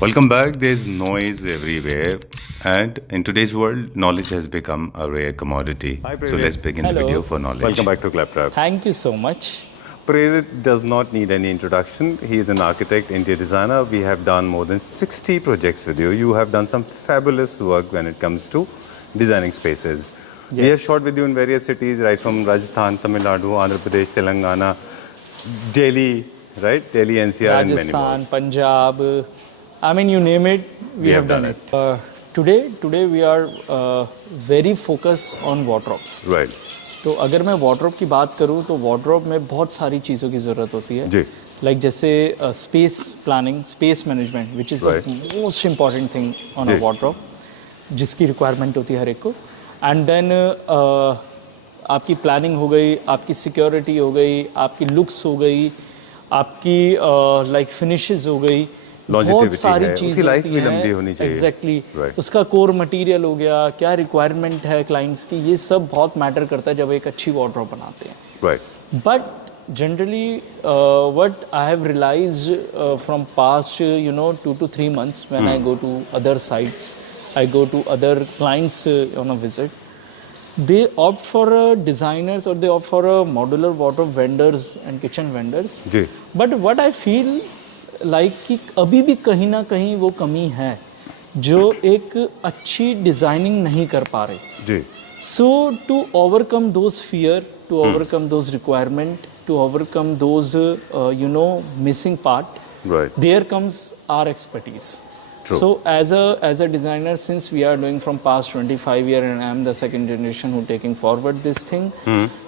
Welcome back. There's noise everywhere, and in today's world, knowledge has become a rare commodity. Hi, So let's begin the Hello. video for knowledge. Welcome back to Claptrap. Thank you so much. Prerit does not need any introduction. He is an architect, interior designer. We have done more than 60 projects with you. You have done some fabulous work when it comes to designing spaces. We have Yes. shot with you in various cities, right from Rajasthan, Tamil Nadu, Andhra Pradesh, Telangana, Delhi, right? Delhi, NCR, and many more. Rajasthan, Punjab, I mean, you name it, we have done it. Today we are very focused on wardrobes. Right. तो अगर मैं wardrobe की बात करूँ तो wardrobe में बहुत सारी चीज़ों की ज़रूरत होती है. जी. लाइक जैसे space planning, space management, which is Right. Most important thing on a जी. वार्डरोब, जिसकी रिक्वायरमेंट होती है हर एक को. एंड देन आपकी प्लानिंग हो गई, आपकी सिक्योरिटी हो गई, आपकी लुक्स हो गई, आपकी लाइक फिनिशेस हो गई, बहुत Longevity सारी है, उसकी चीज़ें life होती भी हैं. लंबी होनी चाहिए. एग्जैक्टली. Right. उसका कोर मटेरियल हो गया, क्या रिक्वायरमेंट है क्लाइंट्स की, ये सब बहुत मैटर करता है जब एक अच्छी वार्डरोब बनाते हैं. Right. But generally, what I have realized from past, 2 to 3 months when I go to other sites, I go to other clients on a visit, they opt for designers or they opt for modular wardrobe vendors and kitchen vendors. Ji. But what I feel like कि अभी भी कहीं ना कहीं वो कमी है जो एक अच्छी डिज़ाइनिंग नहीं कर पा रहे. जी. So to overcome those fear, to overcome those requirement, to overcome those missing part, Right. there comes our expertise. True. So as a designer, since we are doing from past 25 years and I am the second generation who taking forward this thing,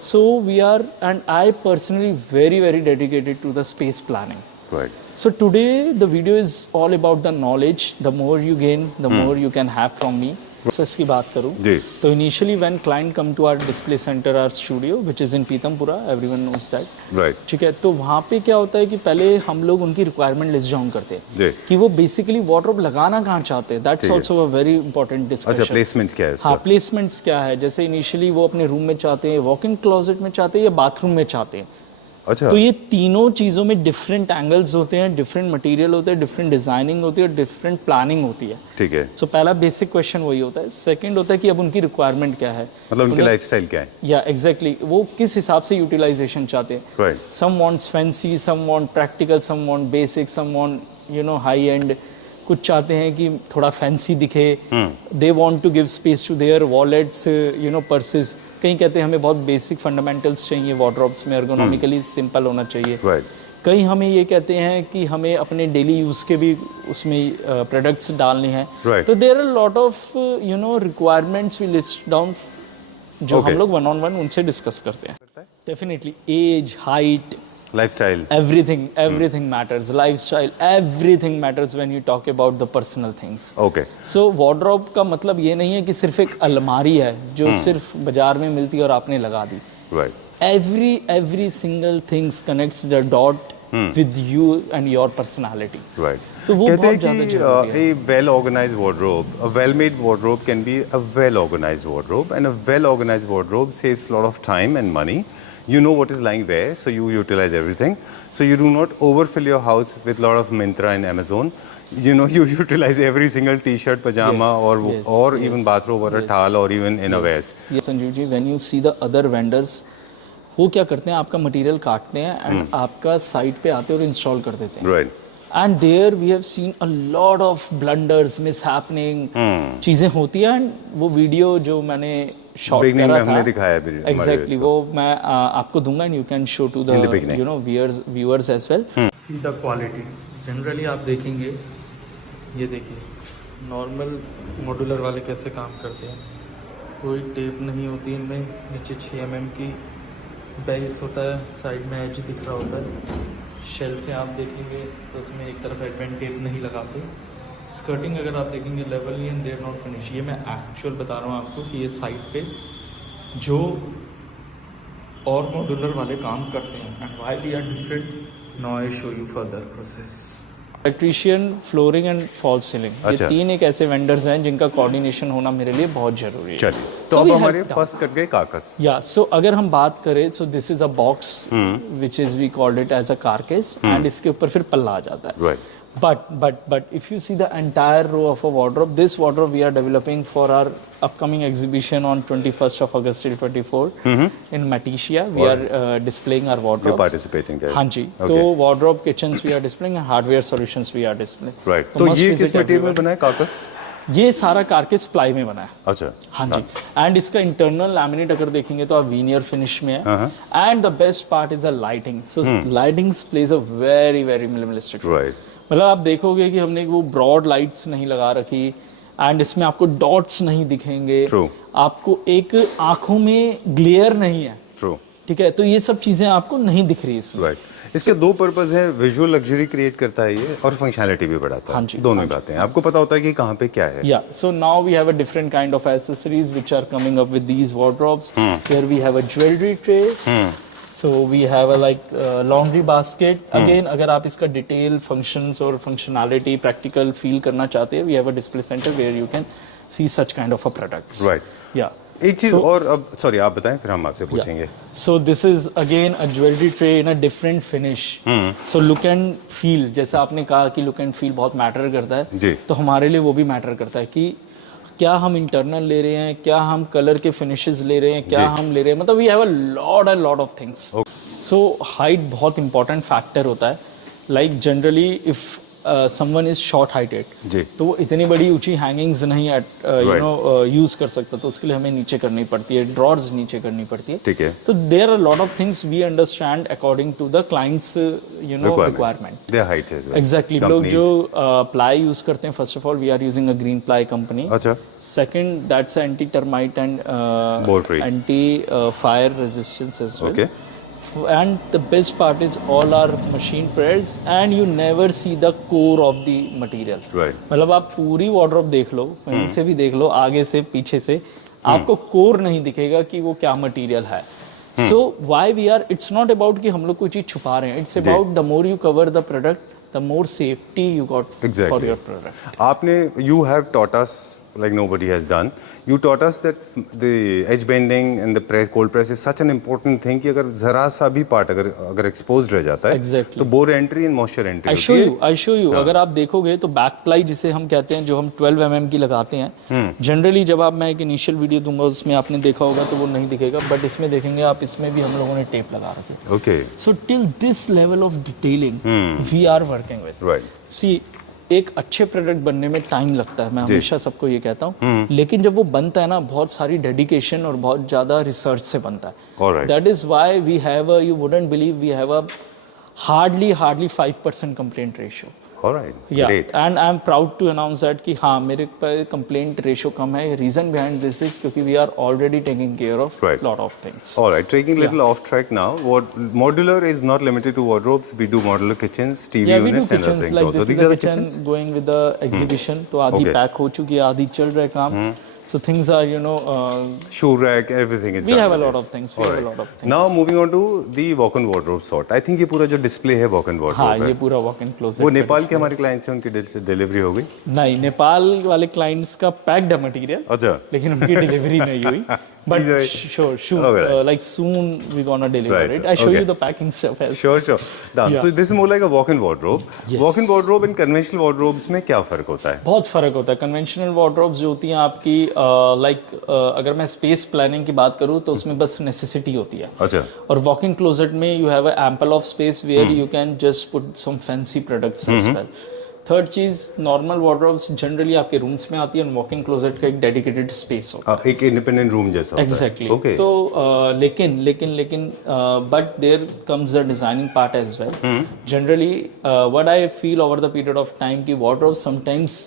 so we are, and I personally very dedicated to the space planning. Right. So today the video is all about the knowledge. The more you gain, the more you can have from me. Process की बात करूँ जी. तो initially when client come to our display center, our studio, which is in Pitampura, everyone knows that. Right. ठीक है, तो वहाँ पे क्या होता है कि पहले हम लोग उनकी रिक्वायरमेंट लिस्ट डाउन करते हैं जी. कि वो बेसिकली वार्डरोब लगाना कहाँ चाहते हैं. दैट्स ठीक है. ऑल्सो अ वेरी इंपॉर्टेंट अच्छा, डिस्कशन. प्लेसमेंट क्या है उसका? हाँ, प्लेसमेंट्स क्या है. जैसे इनिशियली वो अपने रूम में चाहते हैं, वॉक इन क्लोजेट में चाहते हैं या बाथरूम में चाहते हैं. अच्छा. तो ये तीनों चीज़ों में डिफरेंट एंगल्स होते हैं, डिफरेंट मटेरियल होते हैं, डिफरेंट डिजाइनिंग होती है, डिफरेंट प्लानिंग होती है. ठीक है. सो पहला बेसिक क्वेश्चन वही होता है. सेकंड होता है कि अब उनकी रिक्वायरमेंट क्या है, मतलब उनकी लाइफस्टाइल क्या है? या एग्जैक्टली वो किस हिसाब से यूटिलाइजेशन चाहते हैं. Right. Some wants fancy, some want practical, some want basic, some want high end. कुछ चाहते हैं कि थोड़ा फैंसी दिखे. They want to give space to their wallets, purses. कहीं कहते हैं हमें बहुत बेसिक फंडामेंटल्स चाहिए वार्डरोब्स में, एर्गोनॉमिकली सिंपल होना चाहिए. Right. कई हमें ये कहते हैं कि हमें अपने डेली यूज़ के भी उसमें प्रोडक्ट्स डालने हैं. Right. तो there are lot of requirements we list down जो Okay. हम लोग वन ऑन वन उनसे डिस्कस करते हैं. Definitely age, height, lifestyle. everything matters. Lifestyle, everything matters when you talk about the personal things. Okay. So wardrobe का मतलब ये नहीं है कि सिर्फ एक अलमारी है जो सिर्फ बाजार में मिलती है और आपने लगा दी. Right. Every single things connects the dot with you and your personality. Right. तो वो कहते बहुत ज़्यादा हैं जरूरी है. कि a well organized wardrobe, a well made wardrobe can be a well organized wardrobe, and a well organized wardrobe saves a lot of time and money. You know what is lying where, so you utilize everything. So you do not overfill your house with a lot of Myntra and Amazon. You utilize every single t-shirt, pajama, Yes, or yes, even bathrobe or a yes. towel or even innerwears. Yes, Sanjeev ji, when you see the other vendors, वो क्या करते हैं, आपका material काटते हैं and आपका site पे आते हैं और इंस्टॉल कर देते हैं. Right. And there we have seen a lot of blunders, mishappening, चीज़ें होती हैं. एंड वो वीडियो जो मैंने शॉट Beginning करा में था, हमने दिखाया भी हमारे एग्जैक्टली वो मैं आपको दूंगा and you can show to In the beginning. The viewers as well. See the quality. Generally आप देखेंगे, ये देखिए नॉर्मल मॉड्यूलर वाले कैसे काम करते हैं. कोई टेप नहीं होती इनमें. नीचे 6 mm की बेस होता है, साइड में एज दिख रहा होता है. शेल्फें आप देखेंगे तो उसमें एक तरफ एडवेंट टेप नहीं लगाते. स्कर्टिंग अगर आप देखेंगे level and there not finish. ये मैं एक्चुअल बता रहा हूँ आपको कि ये साइड पे जो और मॉड्यूलर वाले काम करते हैं and why we are different. Now I show you further process. Electrician, flooring and fall ceiling, ये अच्छा. 3 एक ऐसे वेंडर्स हैं जिनका कोऑर्डिनेशन होना मेरे लिए बहुत जरूरी है. चलिए, तो So अब we हमारे have फर्स्ट कट गए काकस. या सो अगर हम बात करें, so this is a box which is we called it as a carcass and इसके ऊपर फिर पल्ला आ जाता है. Right. But if you see the entire row of a wardrobe, this wardrobe we are developing for our upcoming exhibition on 21st of August till 24 in Matisia. We are displaying our wardrobes. You're participating there. हाँ जी, तो wardrobe kitchens we are displaying, hardware solutions we are displaying. Right. तो तो must ये visit किस material में everyone. बना है carcass? ये सारा कारकेस प्लाई में बना है. अच्छा. हाँ जी. एंड इसका इंटरनल लैमिनेट अगर देखेंगे तो आप वीनियर फिनिश में है. And the best part is a lighting. So lighting plays a very very minimalistic. Right. मतलब आप देखोगे कि हमने वो ब्रॉड लाइट्स नहीं लगा रखी एंड इसमें आपको डॉट्स नहीं दिखेंगे. True. आपको एक आंखों में ग्लेयर नहीं है. ट्रू. ठीक है, तो ये सब चीजें आपको नहीं दिख रही इसमें. राइट. इसके दो पर्पस है, विजुअल लग्जरी क्रिएट करता है ये और फंक्शनैलिटी भी बढ़ाता है. हाँ जी, दोनों ही बातें हैं. आपको पता होता है कि कहाँ पे क्या है. Yeah, so now we have a different kind of accessories which are coming up with these wardrobes. Here we have a jewelry tray. So we have a like laundry basket. Again, अगर आप इसका detail functions और functionality practical feel करना चाहते हैं, we have a display center where you can see such kind of a products. Right. Yeah. एक चीज So- और अब सॉरी आप बताएं फिर हम आपसे पूछेंगे. So this is again a jewelry tray in a different finish. So look and feel, जैसे आपने कहा कि look and feel बहुत मैटर करता है. जी. तो हमारे लिए वो भी मैटर करता है कि क्या हम इंटरनल ले रहे हैं, क्या हम कलर के फिनिशेस ले रहे हैं, क्या हम ले रहे हैं, मतलब we have a lot of things. So height बहुत इंपॉर्टेंट फैक्टर होता है. Like generally if someone is short heighted, जी. तो वो इतनी बड़ी ऊंची हैंगिंग्स नहीं यू नो यूज कर सकता, तो उसके लिए हमें नीचे करनी पड़ती है, ड्रॉर्स नीचे करनी पड़ती है. ठीक है. तो there are lot of things we understand according to the clients you know requirement. Their height है. एग्जैक्टली. लोग जो प्लाई यूज करते हैं, first of all we are using a green ply company. अच्छा. Second, that's anti termite and Mold free. anti fire resistance as well. Okay. And the best part is all our machine prayers and you never see the core of the material. Right. मतलब आप पूरी wardrobe देख लो, कहीं से भी देख लो, आगे से पीछे से, आपको core नहीं दिखेगा कि वो क्या material है. So why we are, it's not about कि हम लोग कोई चीज छुपा रहे हैं. It's about the more you cover the product, the more safety you got Exactly. for your product. आपने you have taught us like nobody has done. You taught us that the edge bending and the press, cold press is such an important thing कि अगर जरा सा भी part अगर exposed रह जाता है, Exactly. तो bore entry and moisture entry I show you. अगर आप देखोगे तो बैक प्लाई जिसे हम कहते हैं, जो हम 12 mm की लगाते हैं, जनरली जब आप, मैं एक इनिशियल वीडियो दूंगा उसमें आपने देखा होगा तो वो नहीं दिखेगा, बट इसमें देखेंगे आप, इसमें भी हम लोगों ने टेप लगा रखी है. Okay. So till this level of detailing we are working with. Right. See एक अच्छे प्रोडक्ट बनने में टाइम लगता है, मैं हमेशा सबको ये कहता हूँ, लेकिन जब वो बनता है ना, बहुत सारी डेडिकेशन और बहुत ज़्यादा रिसर्च से बनता है. Alright. That is why we have a, you wouldn't believe, we have a hardly 5% complaint ratio. All right. Yeah, Great. and I'm proud to announce that कि हाँ, मेरे पे कंप्लेंट रेशो कम है. रीजन बिहाइंड दिस इज क्योंकि we are already taking care of Right. Lot of things. All right, taking a little off track now. What modular is not limited to wardrobes. We do modular kitchens, TV Yeah, we do units, and other kitchens things like also. this. These Is are the the kitchen kitchens. going with the exhibition. तो आधी Okay. Pack हो चुकी है, आधी चल रहा है काम. So things are, you know, Shoe rack, everything is. we done have a with lot this. of things. We All have a right. lot of things. Now moving on to the walk-in wardrobe sort. I think ये पूरा जो display है walk-in wardrobe हाँ, है. ये पूरा walk in closet. वो नेपाल के हमारे क्लाइंट्स हैं, उनकी डिलीवरी हो गई. नहीं, नेपाल वाले क्लाइंट्स का पैक्ड है मटेरियल, अच्छा. लेकिन उनकी डिलीवरी नहीं हुई. But sure, Okay. like soon we're gonna deliver Right. it. I show Okay. you the packing stuff as. Sure. Done. Yeah. So this is more like a walk-in wardrobe. Yes. Walk-in wardrobe and conventional wardrobes में क्या फर्क होता है? बहुत फ़र्क होता है. Conventional wardrobes जो होती हैं आपकी, अगर मैं स्पेस प्लानिंग की बात करूँ तो उसमें बस नेसेसिटी होती है. अच्छा. और वॉक इन क्लोजेट में you have ample of space where you can just put some fancy products as well. Third चीज़, नॉर्मल वार्डरोब्स जनरली आपके रूम्स में आती है, और वॉक इन क्लोजेट का एक डेडिकेटेड स्पेस होता है. एक इंडिपेंडेंट रूम जैसा होता है. एग्जैक्टली. Okay. तो लेकिन but there comes the designing part as well. Generally what I feel over the period of time की वार्डरोब समटाइम्स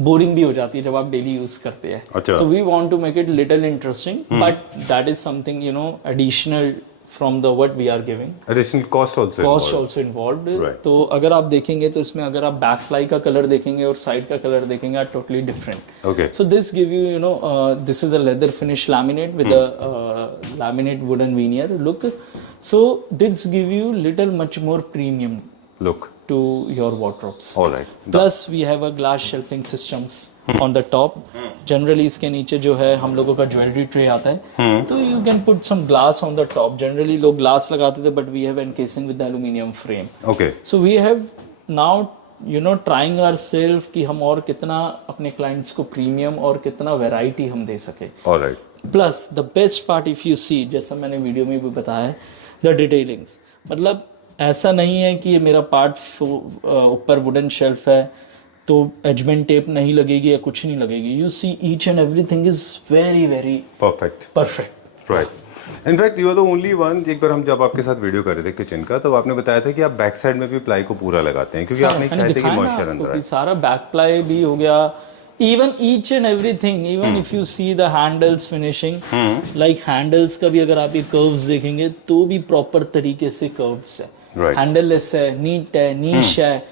बोरिंग भी हो जाती है जब आप डेली यूज करते हैं. अच्छा. So we want to make it little interesting, but that is something, you know, additional from the what we are giving. Additional cost also. Cost involved. Also involve. Right. तो अगर आप देखेंगे तो इसमें अगर आप बैक फ्लाई का colour देखेंगे और साइड का कलर देखेंगे, are totally different. Okay. So this give you, you know, this is a leather finish laminate with a laminate wooden veneer look. So this give you little much more premium Look. to your wardrobes. All right. Plus we have a glass shelving systems on the top. Generally इसके नीचे जो है हम लोगों का jewellery tray आता है, तो you can put some glass on the top. Generally लोग glass लगाते थे, but we have encasing with the aluminium frame. Okay. So we have now you know trying ourself कि हम और कितना अपने क्लाइंट्स को प्रीमियम और कितना वैरायटी हम दे सके. Alright. Plus the best part if you see, जैसा मैंने वीडियो में भी बताया है, द डिटेलिंग्स. मतलब ऐसा नहीं है कि ये मेरा पार्ट ऊपर वुडन शेल्फ है तो एजमेंट टेप नहीं लगेगी या कुछ नहीं लगेगी. You see each and everything is very very perfect. Right. In fact you are the only one. एक बार हम जब आपके साथ वीडियो कर रहे थे किचन का, तब आपने बताया था कि आप बैक साइड में भी प्लाई को पूरा लगाते हैं क्योंकि आप नहीं चाहते कि मॉइस्चर अंदर आए. सारा बैक प्लाई भी हो गया, even each and everything. Even if you see the handles finishing, like handles का भी अगर आप ये कर्व्स देखेंगे तो भी प्रॉपर तरीके से कर्व्स है. हैंडललेस है, नीट है, नीश है,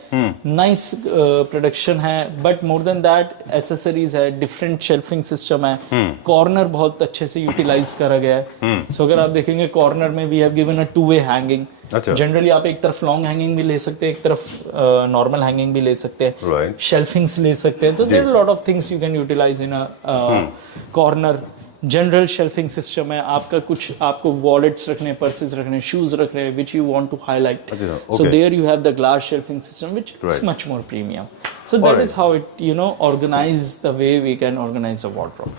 नाइस प्रोडक्शन है. But more than that accessories है, डिफरेंट शेल्फिंग सिस्टम है, कॉर्नर बहुत अच्छे से यूटिलाइज करा गया है. सो अगर आप देखेंगे कॉर्नर में we have given a 2-way hanging. Generally आप एक तरफ लॉन्ग हैंगिंग भी ले सकते हैं, एक तरफ नॉर्मल हैंगिंग भी ले सकते हैं, शेल्फिंग्स ले सकते हैं. तो there are lot of things you can utilize in a corner. General shelving system है आपका. कुछ आपको वॉलेट्स रखने, पर्सेस रखने, शूज रखने which you want to highlight. So there you have the glass shelving system which is much more premium. So that is how it you know organize the way we can organize the wardrobe.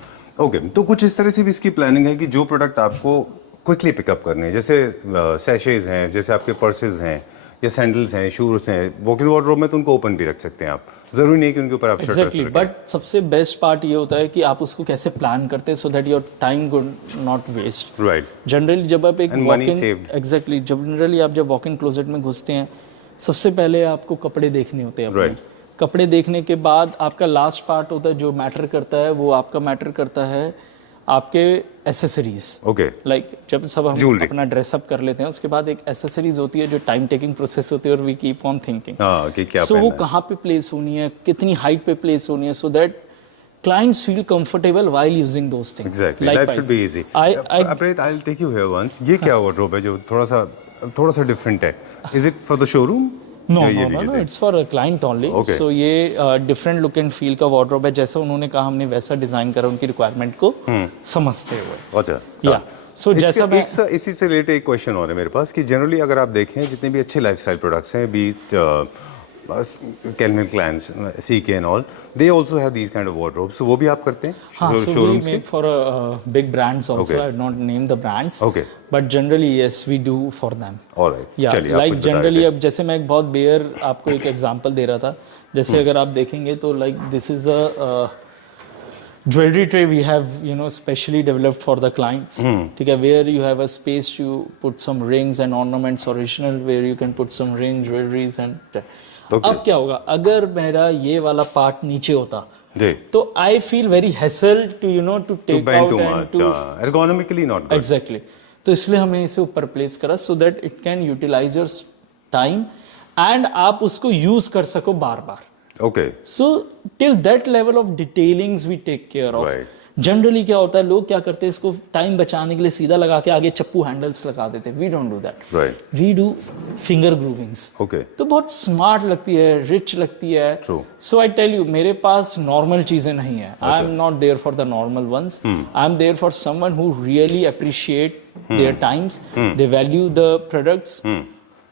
Okay. तो कुछ इस तरह से भी इसकी planning है कि जो प्रोडक्ट आपको क्विकली पिकअप करने हैं, जैसे सैशेज हैं, जैसे आपके पर्सेज हैं या सैंडल्स हैं, शूज हैं, वॉक इन वार्डरोब में तो उनको ओपन भी रख सकते हैं आप. जरूरी नहीं कि उनके ऊपर आप शटर्स रखें. बट सबसे बेस्ट पार्ट ये होता है कि आप उसको कैसे प्लान करते हैं so that your time good not waste. Right. Generally जब आप एक वॉक इन जनरली आप जब वॉक इन क्लोजेट में घुसते हैं, सबसे पहले आपको कपड़े देखने होते हैं अपने. कपड़े देखने के बाद आपका लास्ट पार्ट होता है जो मैटर करता है, वो आपका मैटर करता है आपके एसेसरीज. ओके. लाइक जब सब हम अपना ड्रेसअप कर लेते हैं, उसके बाद एक एसेसरीज होती है जो टाइम टेकिंग प्रोसेस होती है और we keep on thinking so वो कहाँ पे प्लेस होनी है, कितनी हाइट पे प्लेस होनी है, so that clients feel comfortable while using those things. Exactly. Life should be easy. I'll take you here once. ये क्या wardrobe है जो थोड़ा सा different है? Is it for the showroom? No, it's for a client only. Okay. So ये different look and feel का wardrobe है. जैसा उन्होंने कहा हमने वैसा डिजाइन करा उनकी रिक्वायरमेंट को समझते हुए. अच्छा. या सो जैसा मैं इसी से रिलेटेड एक क्वेश्चन और है मेरे पास कि जनरली अगर आप देखें जितने भी अच्छे लाइफस्टाइल प्रोडक्ट्स हैं, B Calvin Klein, CK and all, they also have these kind of wardrobes. So वो भी आप करते हैं? हाँ, so we make for big brands also. Okay. I would not name the brands. Okay. But generally yes, we do for them. All right. Yeah, like generally अब जैसे मैं एक बहुत बेयर आपको एक एग्जांपल दे रहा था. जैसे अगर आप देखेंगे तो like this is a jewelry tray we have specially developed for the clients. ठीक है, where you have a space you put some rings and ornaments original, where you can put some ring jewelries and अब क्या होगा अगर मेरा ये वाला part नीचे होता तो I feel very hassle to to take out and to ergonomically not good. Exactly. तो इसलिए हमने इसे ऊपर प्लेस करा so that it can utilize your time and आप उसको यूज कर सको बार बार. Okay. So till that level of detailings we take care of. Generally क्या होता है, लोग क्या करते हैं, इसको टाइम बचाने के लिए सीधा लगा के आगे चप्पू हैंडल्स लगा देते हैं. We don't do that. We do finger groovings. Okay. तो बहुत स्मार्ट लगती है, रिच लगती है. सो आई टेल यू, मेरे पास नॉर्मल चीजें नहीं है. I am not there for the normal ones. I am there for someone who really appreciate their times, they value the products.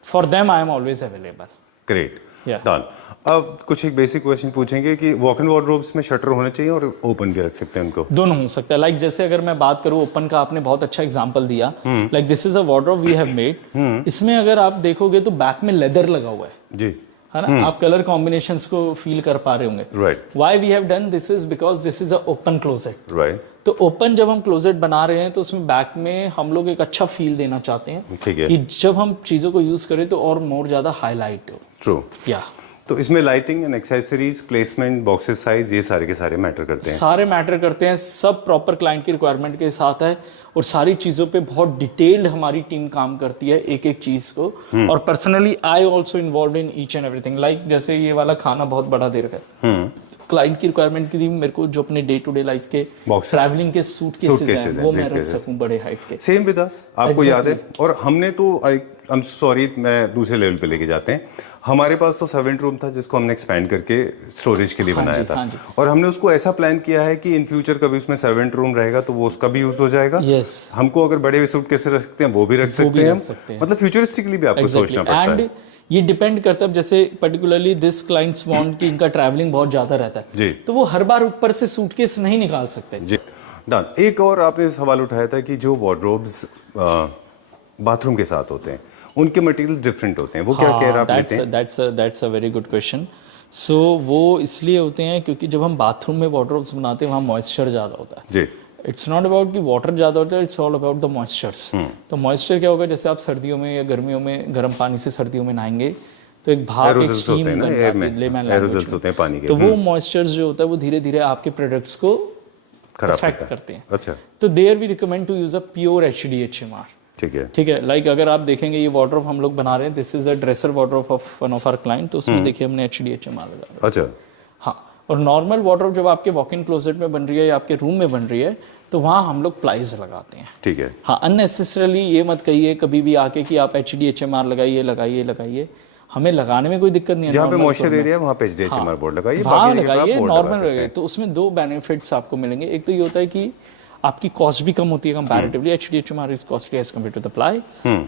For them I am always available. Great. Done. अब कुछ एक basic question पूछेंगे कि walk in wardrobes में shutter होने चाहिए और open भी रख सकते हैं उनको? दोनों हो सकता है. लाइक जैसे अगर मैं बात करूं ओपन का, आपने बहुत अच्छा एग्जांपल दिया. Like this is a wardrobe we have made. इसमें अगर आप देखोगे तो बैक में लेदर लगा हुआ है जी, है ना. आप कलर कॉम्बिनेशंस को फील कर पा रहे होंगे. Right. Why we have done this is because this is a open closet. Right. तो ओपन जब हम क्लोजेट बना रहे हैं तो उसमें बैक में हम लोग एक अच्छा फील देना चाहते हैं कि जब हम चीजों को यूज करें तो और मोर ज्यादा हाईलाइट हो. ट्रू. या तो इसमें lighting and accessories, placement, boxes size, ये सारे के सारे मैटर करते हैं. सारे मैटर करते हैं. सब प्रॉपर क्लाइंट की रिक्वायरमेंट के साथ है और सारी चीज़ों पे बहुत डिटेल्ड हमारी टीम काम करती है एक एक चीज़ को. और personally I also involve in each and everything. Like जैसे ये वाला खाना बहुत बड़ा दे रखा है, क्लाइंट की रिक्वायरमेंट की थी मेरे को जो अपने डे टू डे लाइफ के ट्रैवलिंग के सूटकेसेस हैं वो मैं रख सकूं बड़े हाइट के. Same with us. आपको याद है, और हमने तो आई एम सॉरी मैं दूसरे लेवल पे लेके जाते हैं. हमारे पास तो सर्वेंट रूम था जिसको हमने एक्सपैंड करके स्टोरेज के लिए बनाया था. और हमने उसको ऐसा प्लान किया है कि इन फ्यूचर कभी उसमें सर्वेंट रूम रहेगा तो वो उसका भी यूज हो जाएगा. हमको अगर बड़े सूटकेस रख सकते हैं वो भी रख सकते हैं. मतलब फ्यूचरिस्टिकली भी आपको सोचना पड़ता है. ये डिपेंड करता है, जैसे पर्टिकुलरली दिस क्लाइंट्स वांट कि इनका ट्रैवलिंग बहुत ज़्यादा रहता है जी। तो वो हर बार ऊपर से सूटकेस नहीं निकाल सकते। जी डन। एक और आपने सवाल उठाया था कि जो वार्डरोब्स बाथरूम के साथ होते हैं उनके मटेरियल्स डिफरेंट होते हैं, वो क्या केयर आप लेते हैं? That's a very good question. So वो इसलिए होते हैं क्योंकि जब हम बाथरूम में वार्डरोब्स बनाते हैं वहाँ मॉइस्चर ज़्यादा होता है। जी इट्स नॉट अबाउट कि वाटर ज़्यादा होता है, it's all about the moistures. तो मॉइस्चर क्या होगा, जैसे आप सर्दियों में या गर्मियों में गर्म पानी से सर्दियों में नहाएंगे तो एक भाप, एक Aerosols स्टीम होते हैं ना बन एयर जाती में, है लेमैन एरोजल्स लैंग्वेज होते में। हैं पानी के। तो वो मॉइस्चर्स जो होता है वो धीरे धीरे आपके प्रोडक्ट्स को खराब अफेक्ट करता है। करते हैं। अच्छा तो there we recommend to use a pure HDHMR। ठीक है। ठीक है, लाइक अगर आप देखेंगे ये वार्डरोब हम लोग बना रहे हैं, this is a dresser wardrobe of one of our client, तो उसमें देखिए हमने HDHMR लगा दिया। अच्छा हाँ, और नॉर्मल वार्डरोब जब आपके वॉक इन क्लोजेट में बन रही है या आपके रूम में बन रही है तो वहाँ हम लोग प्लाइज लगाते हैं। ठीक है। हाँ, अननेसेसरली ये मत कहिए कभी भी आके कि आप HDHMR लगाइए, हमें लगाने में कोई दिक्कत नहीं है। जहाँ पे normal मॉइस्चर floor में। एरिया है वहाँ पे HDHMR बोर्ड लगाइए, वहाँ बाकी जगह पे आप लगाइए बोर्ड लगा नॉर्मल सकते लगाइए। हैं। तो उसमें दो बेनिफिट्स आपको मिलेंगे। एक तो ये होता है कि आपकी कॉस्ट भी कम होती है comparatively, HDHMR is costly as compare to the ply.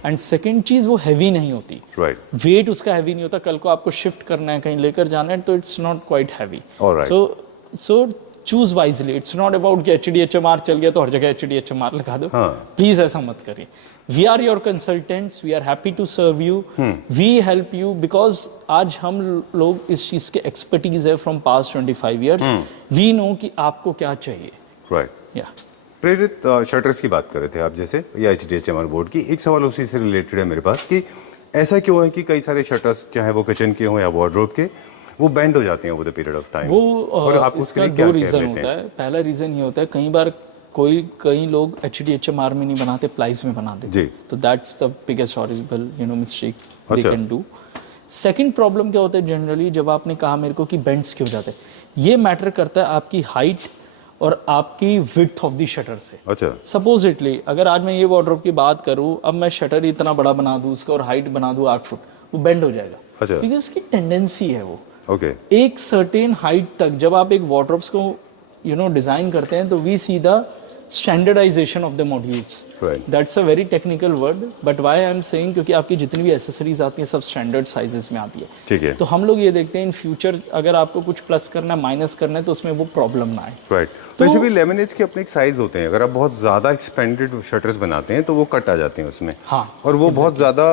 And second चीज वो हैवी नहीं होती, राइट। वेट उसका हैवी नहीं होता। कल को आपको शिफ्ट करना है, कहीं लेकर जाना है तो it's not quite heavy. Alright. So choose wisely. It's not about कि HDHMR चल गया तो हर जगह HDHMR लगा दो। प्लीज ऐसा मत करिए। We are your consultants, we are happy to serve you, we help you, because आज हम लोग इस चीज के एक्सपर्टीज है from past 25 years. We know कि आपको क्या चाहिए। राइट। या प्रेरित, शटर्स की बात कर रहे थे आप जैसे, या HDHMR बोर्ड की। एक सवाल उसी से रिलेटेड है मेरे पास कि ऐसा क्यों है कि कई सारे शटर्स चाहे वो किचन के हों या वार्डरोब के, वो बेंड हो जाते हैं over the period of time. वो इसका दो रीजन होता है। पहला रीजन ये होता है कई बार कई लोग HDHMR में नहीं बनाते, प्लाइज में बनाते। जी। तो that's the biggest horrible mistake they अच्छा। Can do. सेकंड प्रॉब्लम क्या होता है जनरली, जब आपने कहा मेरे को कि बेंड्स क्यों जाते हैं, ये मैटर करता है आपकी हाइट और आपकी विड्थ ऑफ द शटर से। अच्छा सपोजिटली अगर आज मैं ये वार्डरोब की बात करूं, अब मैं शटर इतना बड़ा बना दूं उसका और हाइट बना दूं 8 फुट, वो बेंड हो जाएगा। अच्छा। क्योंकि उसकी टेंडेंसी है वो ओके। एक सर्टेन हाइट तक। जब आप एक वार्डरोब्स को डिजाइन करते हैं तो we see the standardization of the modules. Right. That's a very technical word, but why I am saying क्योंकि आपकी जितनी भी एसेसरीज आती हैं सब स्टैंडर्ड साइजेस में आती है। ठीक है। तो हम लोग ये देखते हैं इन फ्यूचर अगर आपको कुछ प्लस करना है, माइनस करना है, तो उसमें वो प्रॉब्लम ना आए। राइट। वैसे भी लेमिनेट्स के अपने एक साइज होते हैं। अगर आप बहुत ज़्यादा एक्सपेंडेड शटर्स बनाते हैं तो वो कट आ जाते हैं उसमें। हाँ, और वो बहुत ज़्यादा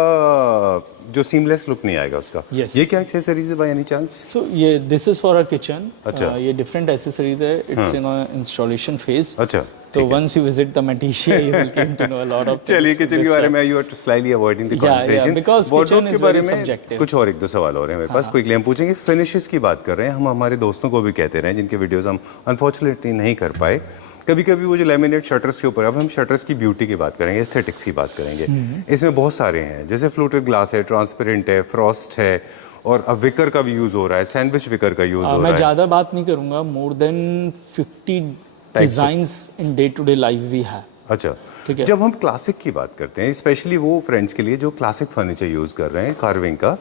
जो सीमलेस लुक नहीं आएगा उसका। Yes. ये क्या एक्सेसरीज है बाय एनी चांस? सो ये this is for a kitchen. अच्छा। ये डिफरेंट एसेसरीज है, इट्स इन इंस्टॉलेशन फेज। अच्छा। तो once you visit the material you will come to know a lot of चलिए, किचन के बारे में you are slightly avoiding the conversation, because kitchen is very subjective. कुछ और एक दो सवाल और हैं मेरे पास। क्विकली हम पूछेंगे। फिनिशेस की बात कर रहे हैं हम, हमारे दोस्तों को भी कहते रहे जिनके वीडियोस हम अनफॉर्चुनेटली नहीं कर पाए। कभी कभी वो जो लेमिनेट शटर्स के ऊपर, अब हम शटर्स की ब्यूटी की बात करेंगे, एस्थेटिक्स की बात करेंगे। इसमें बहुत सारे हैं, जैसे फ्लूटेड ग्लास है, ट्रांसपेरेंट है, फ्रॉस्ट है, और अब विकर का भी यूज हो रहा है, सैंडविच विकर का यूज हो रहा मैं है। ज़्यादा बात नहीं करूंगा। More than 50 designs in day to day life we have. अच्छा। ठीक है। जब हम क्लासिक की बात करते हैं, स्पेशली वो फ्रेंड्स के लिए जो क्लासिक फर्नीचर यूज कर रहे हैं कार्विंग का,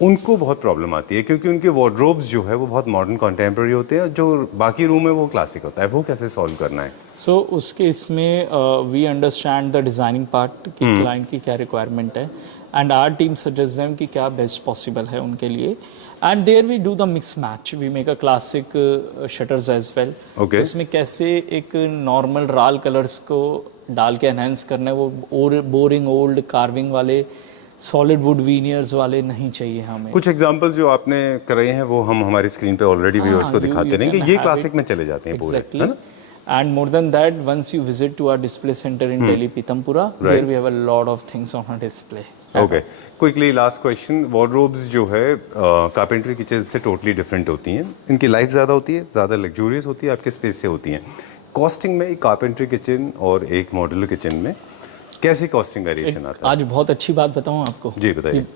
उनको बहुत प्रॉब्लम आती है क्योंकि उनके वार्डरोब्स जो है वो बहुत मॉडर्न कंटेम्प्रेरी होते हैं, जो बाकी रूम है वो क्लासिक होता है। वो कैसे सॉल्व करना है? सो उसके इसमें we understand the designing part कि क्लाइंट की क्या रिक्वायरमेंट है, and our team suggest them कि क्या बेस्ट पॉसिबल है उनके लिए, and there we do the mix match. We make a classic shutters as well. Okay. उसमें कैसे एक नॉर्मल राल कलर्स को डाल के एनहेंस करना है, वो बोरिंग ओल्ड कार्विंग वाले सॉलिड वुड वीनियर्स वाले नहीं चाहिए हमें। कुछ एग्जांपल्स जो आपने करे हैं वो हम हमारी स्क्रीन पे ऑलरेडी व्यूअर्स को दिखाते रहेंगे। ये क्लासिक में चले जाते हैं पूरे, है ना? And more than that, once you visit to our display center in Delhi, Pitampura, there we have a lot of things on our display. Okay. Quickly last question. Wardrobes जो है कारपेंटरी किचन से totally different होती हैं। इनकी life ज़्यादा होती है, ज़्यादा लग्जूरियस होती है, आपके स्पेस से होती हैं। कॉस्टिंग में एक कारपेंटरी किचन और एक मॉड्यूलर किचन में कैसी कॉस्टिंग वेरिएशन आता है? आज बहुत अच्छी बात बताऊं आपको। जी बताइए।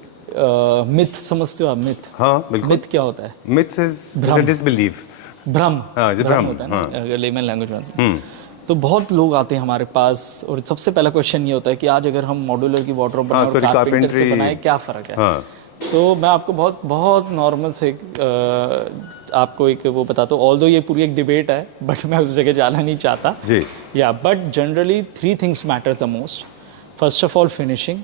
मिथ समझते हो आप? मिथ, हाँ बिल्कुल। मिथ क्या होता है? Myths is disbelief. भ्रम। हाँ जी, भ्रम होता है ना, अगर लेमन लैंग्वेज में। तो बहुत लोग आते हैं हमारे पास और सबसे पहला क्वेश्चन ये होता है कि आज अगर हम मॉड्यूलर की वार्डरोब बनाएं और कारपेंटर से बनाएं, क्या फ़र्क है? हाँ। तो मैं आपको बहुत बहुत नॉर्मल से आपको एक वो बताता हूँ। ऑल्दो ये पूरी एक डिबेट है, बट मैं उस जगह जाना नहीं चाहता। जी। या but generally 3 things matter the most. First of all finishing,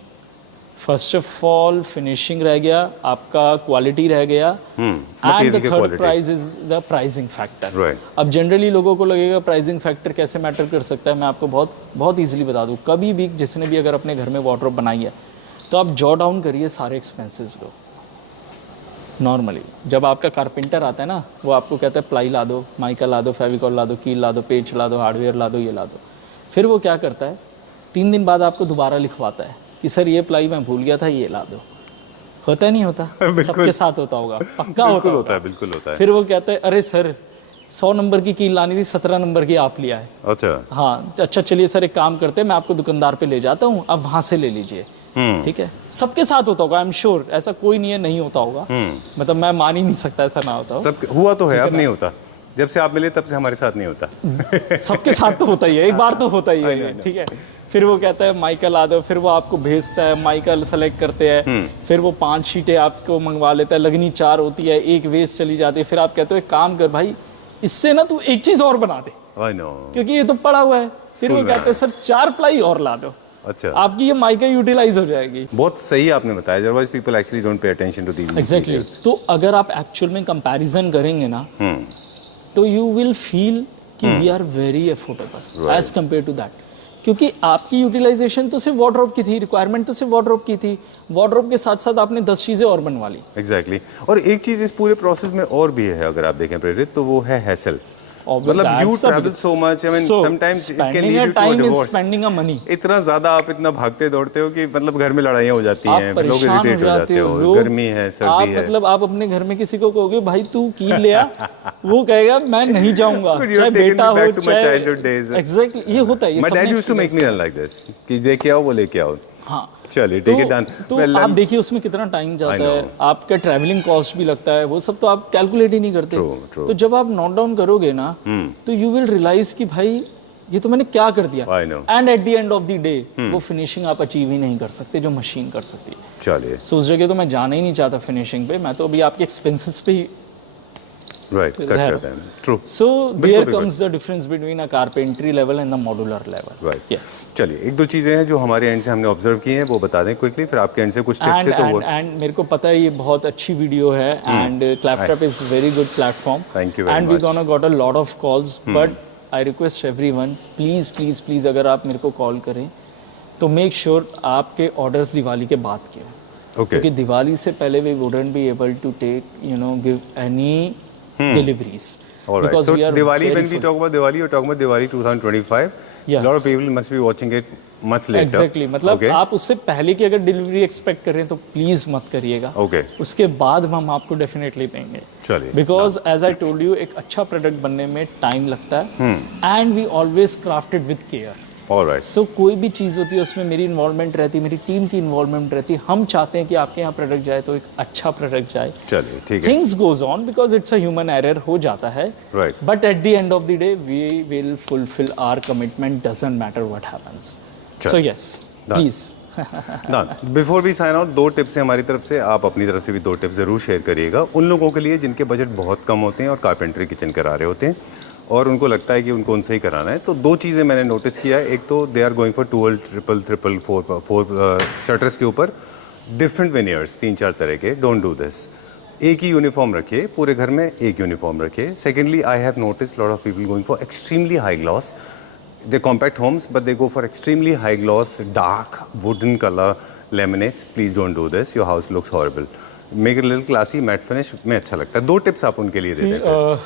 first of all finishing रह गया, आपका क्वालिटी रह गया, and the third prize is the pricing factor. Right. अब जनरली लोगों को लगेगा प्राइसिंग फैक्टर कैसे मैटर कर सकता है, मैं आपको बहुत बहुत ईजिली बता दूं। कभी भी जिसने भी अगर अपने घर में वार्डरोब बनाई है तो आप जॉ डाउन करिए सारे एक्सपेंसेस को। नॉर्मली जब आपका कारपेंटर आता है ना, वो आपको कहता है प्लाई ला दो, माइका ला दो, फेविकॉल ला दो, कील ला दो, पेच ला दो, हार्डवेयर ला दो, ये ला दो। फिर वो क्या करता है, 3 दिन बाद आपको दोबारा लिखवाता है कि सर ये प्लाई मैं भूल गया था, ये ला दो। होता नहीं होता? सबके साथ होता होगा, पक्का होता है। बिल्कुल होता है। फिर वो कहता है अरे सर 100 नंबर की कील लानी थी, 17 नंबर की आप लिया है। अच्छा। हाँ अच्छा चलिए सर एक काम करते हैं, मैं आपको दुकानदार पे ले जाता हूँ, आप वहाँ से ले लीजिए। ठीक है, सबके साथ होता होगा, आई एम श्योर, ऐसा कोई नहीं है नहीं होता होगा। मतलब मैं मान ही नहीं सकता ऐसा ना होता हो। सब हुआ तो है, अब नहीं होता। जब से आप मिले तब से हमारे साथ नहीं होता। सबके साथ तो होता ही है, एक बार तो होता ही है। ठीक है, फिर वो कहता है माइकल ला दो, फिर वो आपको भेजता है, माइकल सेलेक्ट करते हैं, फिर वो 5 शीटें आपको मंगवा लेता है, लगनी 4 होती है, एक वेस्ट चली जाती है। फिर आप कहते हो एक काम कर भाई, इससे ना तू एक चीज और बना दे, क्योंकि ये तो पड़ा हुआ है। फिर वो कहते हैं सर 4 प्लाई और ला दो। अच्छा, आपकी ये माइका यूटिलाइज हो जाएगी। बहुत सही आपने बताया, otherwise people actually don't pay attention to these. Exactly. तो अगर आप एक्चुअल में कंपैरिजन करेंगे ना, तो यू विल फील कि we are very affordable as compare to that, क्योंकि आपकी यूटिलाइजेशन तो सिर्फ वार्डरोब की थी, रिक्वायरमेंट तो सिर्फ वार्डरोब की थी, वार्डरोब के साथ साथ आपने 10 चीजें और बनवा ली। एग्जैक्टली। और एक चीज इस पूरे प्रोसेस में और भी है, अगर आप देखें प्रेरित, तो वो है हैसल। मतलब you travel so much, I mean sometimes it can lead you to a divorce. Spending a money. इतना ज्यादा आप इतना भागते दौड़ते हो कि मतलब घर में लड़ाइयाँ हो जाती हैं, लोग इरिटेट हो जाते हो, गर्मी है, सर्दी है। मतलब आप अपने घर में किसी को कहोगे भाई तू कील ले आ, वो कहेगा मैं नहीं जाऊंगा, चाहे बेटा हो चाहे। एग्जैक्टली, ये होता है। My dad used to make me run like this, कि लेके आओ वो लेके आओ। हाँ चलिए ठीक है, डन। तो आप देखिए उसमें कितना टाइम जाता है, आपका ट्रैवलिंग कॉस्ट भी लगता है, वो सब तो आप कैलकुलेट ही नहीं करते। तो जब आप नोट डाउन करोगे ना, तो यू विल रियलाइज कि भाई ये तो मैंने क्या कर दिया। And eight the end of the day वो फिनिशिंग आप अचीव ही नहीं कर सकते जो मशीन कर सकती है। चलिए, सो उस जगह तो मैं जाना ही नहीं चाहता फिनिशिंग पे, मैं तो अभी आपके एक्सपेंसेस पे ही right cut करते हैं। True. So there comes the difference between a carpentry level and the modular level. Right. Yes. चलिए, एक दो चीजें हैं जो हमारे एंड से हमने ऑब्जर्व की हैं, वो बता दें क्विकली, फिर आपके एंड से कुछ टिप्स है तो वो। एंड मेरे को पता है ये बहुत अच्छी वीडियो है, and Claptop is very good platform, Thank you very and we gonna got a lot of calls, but I request everyone please please please अगर आप मेरे को कॉल करें तो मेक श्योर आपके ऑर्डर्स दिवाली के बाद के हो, क्योंकि दिवाली से पहले we wouldn't be able to take give any deliveries. All right. Because so we are Diwali, very when we talk about Diwali, you're talking about Diwali 2025. Yes. A lot of people must be watching it much later. Exactly. मतलब आप उससे पहले की अगर delivery expect कर रहे हैं तो प्लीज मत करिएगा। Okay. उसके बाद हम आपको डेफिनेटली देंगे। चलिए। Because as I told you एक अच्छा प्रोडक्ट बनने में टाइम लगता है, and we always crafted with care. All right. So कोई भी चीज़ होती है उसमें मेरी इन्वॉल्वमेंट रहती है, मेरी टीम की इन्वॉल्वमेंट रहती है। हम चाहते हैं कि आपके यहाँ प्रोडक्ट जाए तो एक अच्छा प्रोडक्ट जाए। चलिए ठीक है। Things goes on because it's a human error, हो जाता है, Right. But at the end of the day we will fulfil our commitment, doesn't matter what happens. So yes please. Before we sign out, 2 tips हैं हमारी तरफ से, आप अपनी तरफ से भी 2 टिप्स जरूर शेयर करिएगा उन लोगों के लिए जिनके बजट बहुत कम होते हैं और कारपेंट्री किचन करा रहे होते हैं और उनको लगता है कि उनको उनसे ही कराना है। तो 2 चीज़ें मैंने नोटिस किया है। एक तो they are going for 12, triple, 4 shutters के ऊपर डिफरेंट वेनियर्स, 3-4 तरह के। Don't do this. एक ही यूनिफॉर्म रखिए, पूरे घर में एक यूनिफॉर्म रखिए। Secondly, I have notice lot of people going for extremely high gloss. They compact homes but they go for extremely high gloss, dark wooden colour laminates. Please don't do this, your house looks horrible. Make it little classy, matte finish में अच्छा लगता है। 2 tips आप उनके लिए दे दें,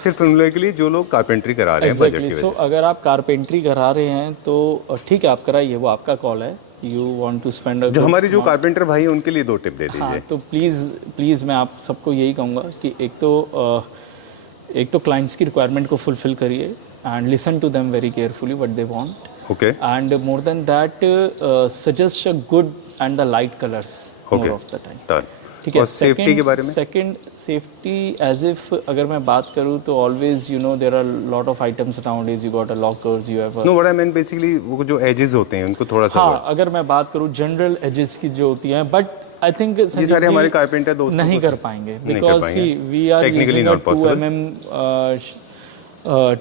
सिर्फ उन लोगों के लिए जो लोग कारपेंट्री करा रहे हैं बजट की वजह से। अगर आप कारपेंट्री करा रहे हैं तो ठीक है, आप कराइए, वो आपका कॉल है। यू वांट टू स्पेंड जो हमारे जो कारपेंटर भाई हैं उनके लिए 2 टिप दे दीजिए। हाँ, तो प्लीज़ मैं आप सबको यही कहूँगा कि एक तो क्लाइंट्स की रिक्वायरमेंट को फुलफिल करिए and listen to them very carefully what they want. Okay. And more than that suggest a good and the light colours more of the time. ठीक है। सेफ्टी के बारे में? सेकंड, सेफ्टी एज इफ अगर मैं बात करूँ तो always there are lot of items nowadays, you got a lockers, you have no what I mean basically वो जो एजेस होते हैं उनको थोड़ा सा। हाँ, अगर मैं बात करूँ जनरल एजेस की जो होती हैं, बट आई थिंक ये सारे हमारे कारपेंटर दोस्त नहीं कर पाएंगे because see we are using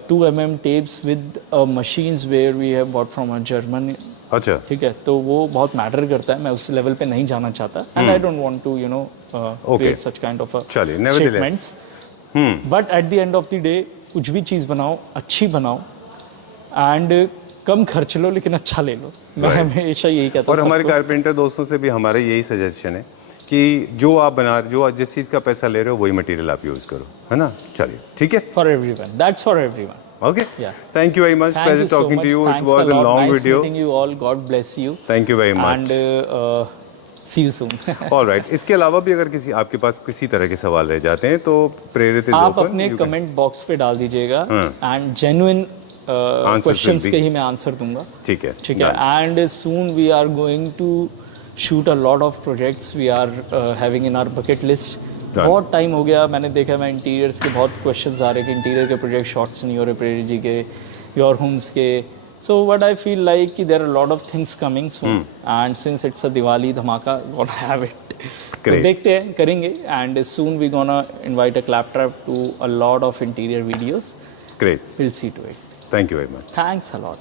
2 mm tapes with machines where we have bought from a German अच्छा, ठीक है, तो वो बहुत मैटर करता है, मैं उस लेवल पे नहीं जाना चाहता and I don't want to create such kind of चलिए, nevertheless. Statements, but at the end of the day कुछ भी चीज़ बनाओ अच्छी बनाओ एंड कम खर्च लो लेकिन अच्छा ले लो। मैं हमेशा यही कहता और हूँ हमारे सबको। कारपेंटर दोस्तों से भी हमारा यही सजेशन है कि जो आप बना जो जिस चीज़ का पैसा ले रहे हो वही मटेरियल आप यूज़ करो, है ना। चलिए, ठीक है, For everyone, that's for everyone. Okay, Yeah. Thank you very much, Thank pleasure you so talking much. To you, it Thanks a was a lot. Long Nice video, meeting you all. God bless you. Thank you very much. And see you soon. Alright, इसके अलावा भी अगर किसी आपके पास किसी तरह के सवाल रह जाते हैं तो प्रेरित इज आप ओपन, अपने कमेंट बॉक्स पे डाल दीजिएगा एंड जेन्युइन क्वेश्चंस will के be- ही मैं आंसर दूंगा। ठीक है, ठीक है, and soon we are going to shoot a lot of projects we are having in our bucket list. बहुत टाइम हो गया, मैंने देखा मैं इंटीरियर्स के बहुत क्वेश्चंस आ रहे कि इंटीरियर के प्रोजेक्ट शॉर्ट्स नहीं हो रहे प्रेरित जी के, योर होम्स के। So what I feel like कि there are lot of things coming soon and since it's a Diwali धमाका गोना हैव इट। तो Great. देखते हैं, करेंगे and soon we gonna invite a Clap Trap to a lot of interior videos. Great, will see to it. Thank you very much. Thanks a lot.